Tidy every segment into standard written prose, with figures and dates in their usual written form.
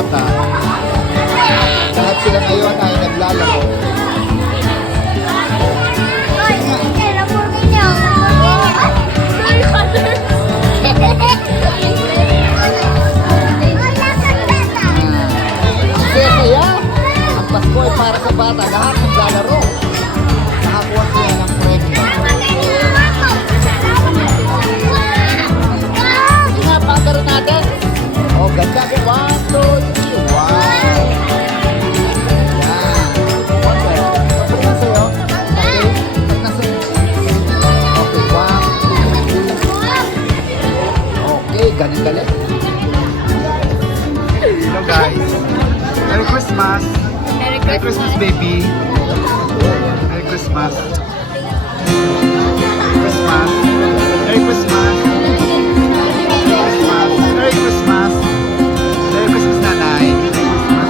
bata. Lahat sila ngayon ay naglalaro. Kaya ang Pasko ay para sa bata. Lahat naglalaro. Nakakuha sila ng premyo. Pinapagaro natin. Oh, ganda. 1, 2, 3. Wow. Yan. Okay. Pag nasa'yo. Okay. Pag nasa'yo. Okay. 1, 2, 3. Okay. Galing-galing. Hello guys. Merry Christmas. Merry Christmas, baby. Merry Christmas. Christmas. Merry Christmas. Christmas. Merry Christmas. Merry Christmas, nanay.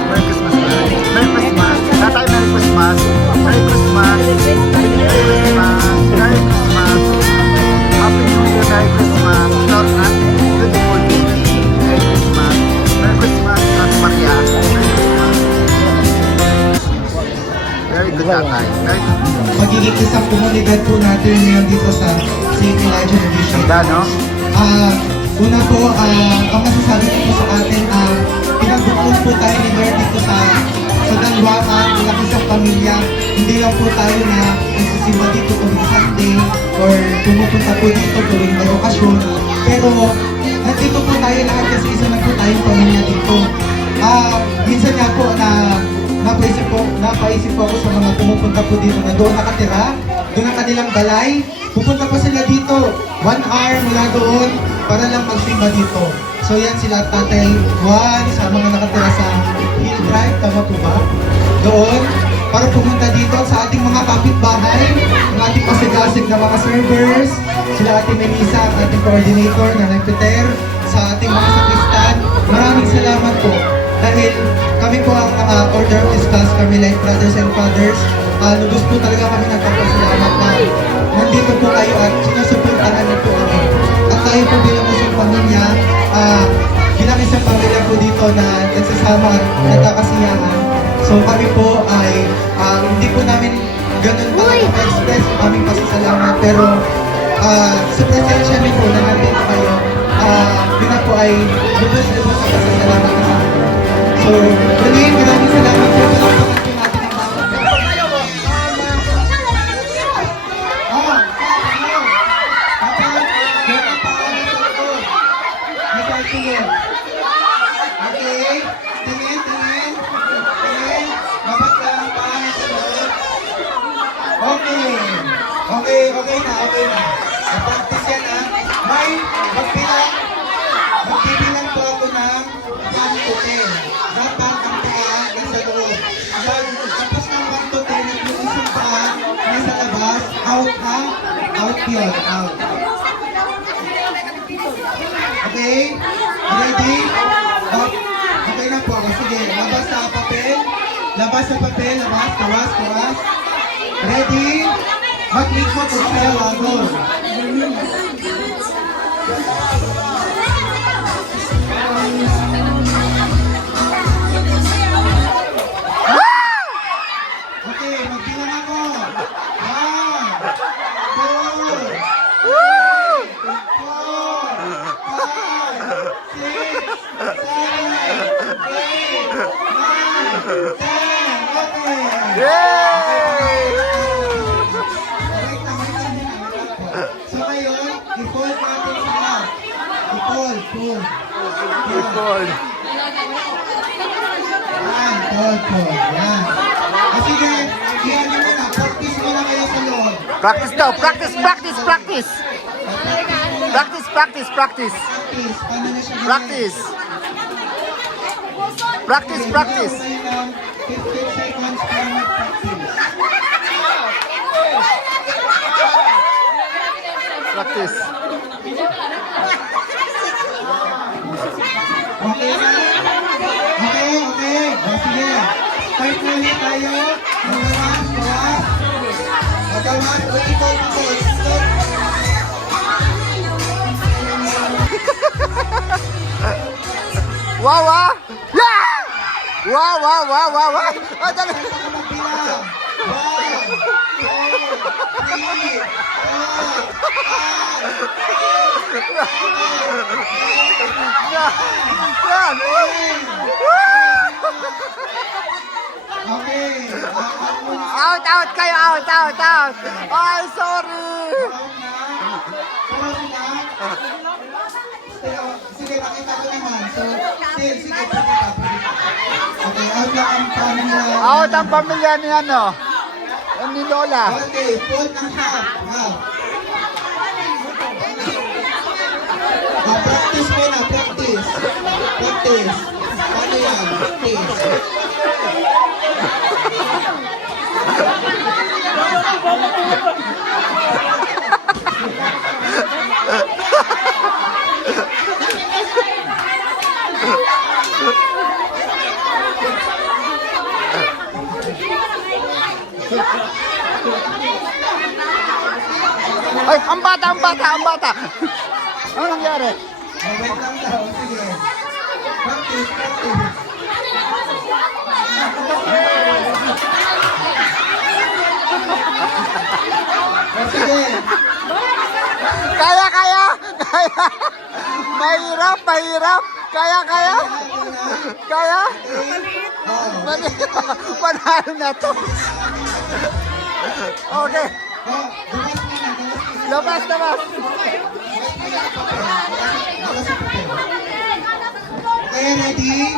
Merry Christmas, nanay. Merry Christmas. Tatay, Merry Christmas. Merry Christmas. Merry Christmas. Merry Christmas. Happy New Year, Merry Christmas. Lord, and beautiful baby. Merry Christmas. Merry Christmas, Lord Maria. Merry Christmas. Very good, tatay. Very good. Magiging isang komunidad po natin ngayon dito sa St. Elijah Division. Ganda, no? Una po, ang masasabi ko po sa atin, pinagbukuhan po tayo ni Lord dito sa dalawaan, bilang isang pamilya. Hindi lang po tayo na nagsisimba dito tuwing Sunday or pumupunta po dito tuwing may okasyon. Pero nandito po tayo lahat kasi isa na po tayong pamilya dito. Minsan nga po na napaisip po ako sa mga pumupunta po dito na doon nakatira, doon ang kanilang balay. Pupunta po sila dito, 1 hour mula doon para lang magsimba dito. So yan sila Tatay Juan sa mga nakatira sa Hill Drive, tama po ba? Doon, para pumunta dito sa ating mga kapitbahay, ang ating pasigasig na mga servers, sila Ate Melissa, ang ating coordinator na nag-prepare, sa ating mga sakristan. Maraming salamat po. Dahil kami po ang order of this class, kami like brothers and fathers, lubos po talaga kami nagpapasalamat na nandito po kayo at sinusuportahan niyo po kami. At tayo po bilang isang pamilya, bilang isang pamilya po dito na nagsasama at nagkakasiyahan. So kami po ay hindi po namin ganun express ang aming pasasalamat, pero sa presensya niyo po na nandito kayo, yun na po ay lubos-lubos ang pasasalamat na sa amin. So, maraming salamat po. Okay, tingin. Dapat lang paano sa loob. Okay na. Practice yan, ha. May magbibilang po ako ng 1 to 10. Dapat ang paa nasa loob. Tapos ng 1 to 10, yung isang paa nasa labas, out ha? Out yun, out. Okay? Ready? Okay na po. Sige, labas sa papel. Labas. Kawas. Ready? Mag-meet mo kung kaya wagol. Okay, magbilang ako. 1, 2, 3, 4, 5, 6, 7, 8, 9, 10. Okay. So ngayon, i-fold natin sila. I-fold. People. Fold. Yan. Sige, iyan nyo muna. Practice muna kayo sa loob. Practice daw. Practice. Practice. Paano na siya gawin? Practice. Kayo ng 15 seconds para mag-practice. Practice. Okay na? Okay. Sige. Start na ulit tayo. Magawas. Ikot. Stop. Wow! Yeah! Wow, wow, wow, wow, wow. Ah, dali. Magbilang. 1, 2, 3, 4, 5, 6, 7, 8, 9, 10. Okay. Out, out kayo, out, out, out. Ay, sorry. Sige, pakita ko naman. So, sige, pakita. Okay, out lang ang pamilya. Out ang pamilya ni ano. Ni Lola. Okay, fold ng half. Half. Practice muna, practice. Practice. Ano yan? Practice. Ay, ang bata, ang bata, ang bata. Ano nangyari? Wait lang daw. Sige. Practice, practice. Sige. Kaya, kaya, kaya. Mahirap, mahirap. Kaya, kaya. Kaya. Panalo na to. Okay. Oh, Labas, labas. Okay, ready?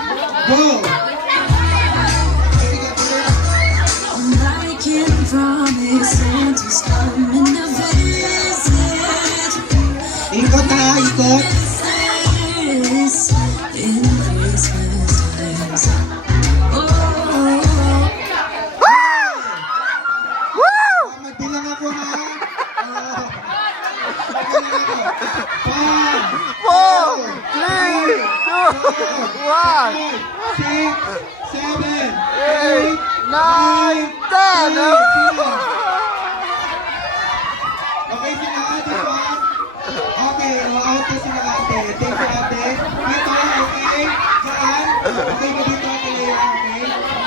Go! Sige, tuloy. I can promise Santa's coming to visit. Ikot na, ikot. This in Christmas times. Oh, Magbilang ako ha. Oh. Magbilang ako. 4, 3, 2, 1. 5, 6, 7, 8, 9, 10. Okay sila ate pa? Okay, out na sila ate. Thank you ate. Dito, okay? Saan? Okay ba dito ate Lea?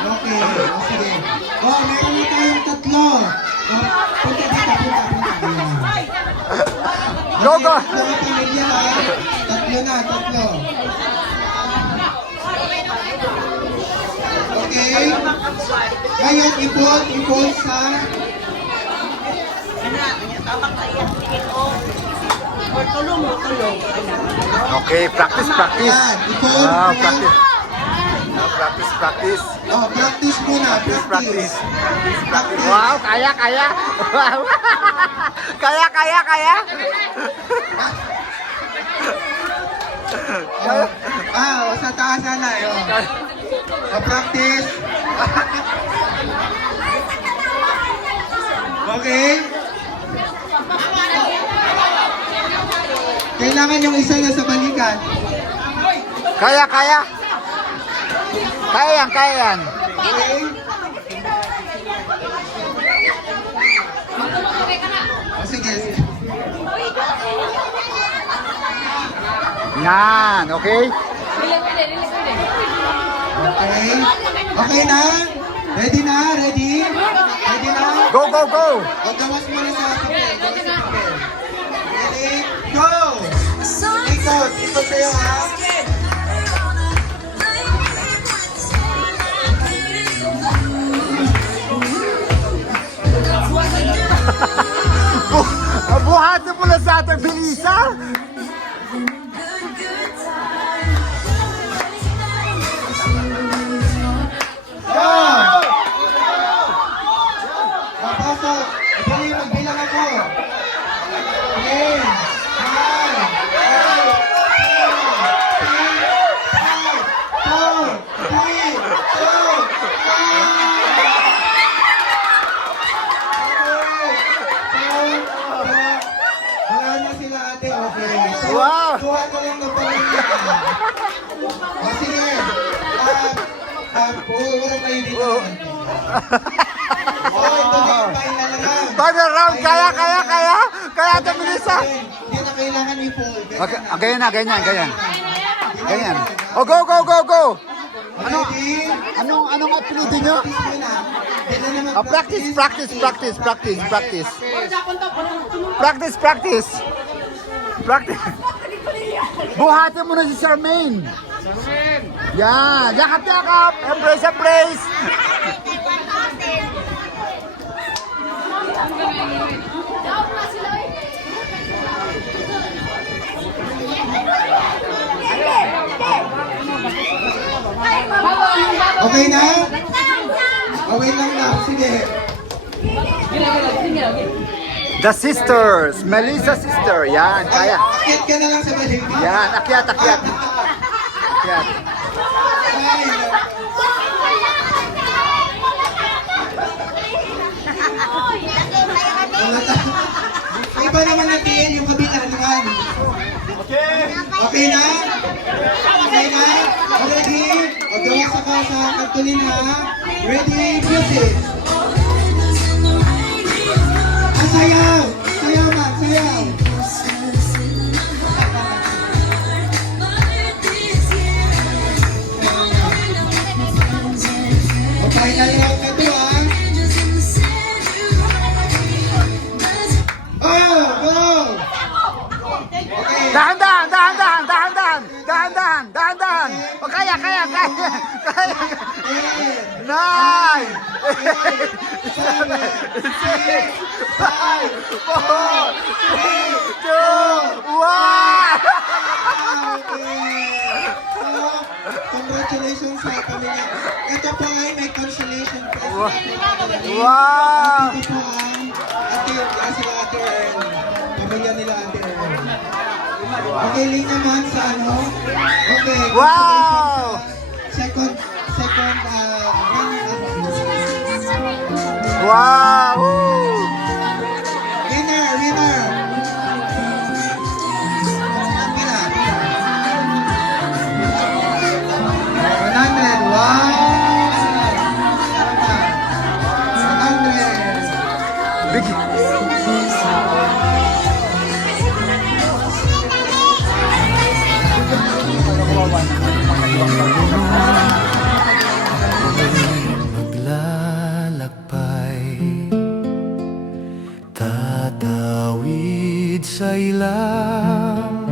Okay? Okay, o sige. Oh, meron na tayong tatlo. Oh, punta dito, punta. Ayan. Go, go. Tatlo na pamilya ha. Tatlo na, tatlo. Okay? Ngayon, ipon sa... Okay, practice, practice. Ayan, ipon. Wow, ayan. practice. Practice, practice. Oh, practice muna, Practice, practice. practice. Wow, kaya, kaya. Wow. Kaya, kaya, kaya. Sa taas na yun. Practice. Okay? Kailangan yung isa na sa balikan. Kaya, kaya. Kaya yan, kaya yan. Okay? Sige. Yan, okay? Okay? Okay na? Ready na? Ready? Ready na? Go, go, go. O, gawas mo na sa papel. Gawas sa papel. Ready? Go! Ikot. Ikot sa'yo, ha? Buhatin mo na sa ating bilisan. Go! Papasok. Dali, magbilang ako. Okay. 5, 4, 3, 2, 1. Wala na sila ate, okay. So, Wow. kuha ka lang ng pamilya. O sige. Wala kayo dito. Oh, ito na yung final round. Final round, kaya, kaya, kaya. Kaya ito, Melissa. Hindi na kailangan i-fold. Okay, ganyan na, ganyan, ganyan. Ganyan. Oh, go, go, go, go. Ready? Anong apelido nyo? Ito na Practice. Buhatin mo na si Charmaine. Yan, yakap. Embrace. Okay na? Okay lang na. Sige. The sisters, Melissa sister. Yan, kaya. Akit ka na lang sa balik. Yan, akyat. Akyat. Ay, wala tayo. Iba naman natin yung kabila naman. Okay na? Ready? O gawa sa kartulin ha. Ready? Music. Sayaw! Sayaw, man! Sayaw! O, final round na to, ha? Oh! Go! Okay. Dahan-dahan. O, kaya. 9, 8, 7, 6, 5, 4, 3, 2, 1. Congratulations sa pamilya. Ito po ay may consolation prize. Wow! Ito po ang sila Ate Earn. Pamilya nila Ate Earn. Okay, link naman sa ano? Okay. Wow! Second, Wow! winner. Pila. 100. Wow! 100. Big. Maglalakbay, tatawid sa ilang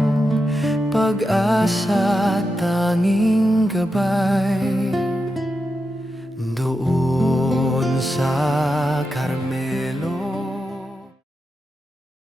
pag-asa, tanging gabay doon sa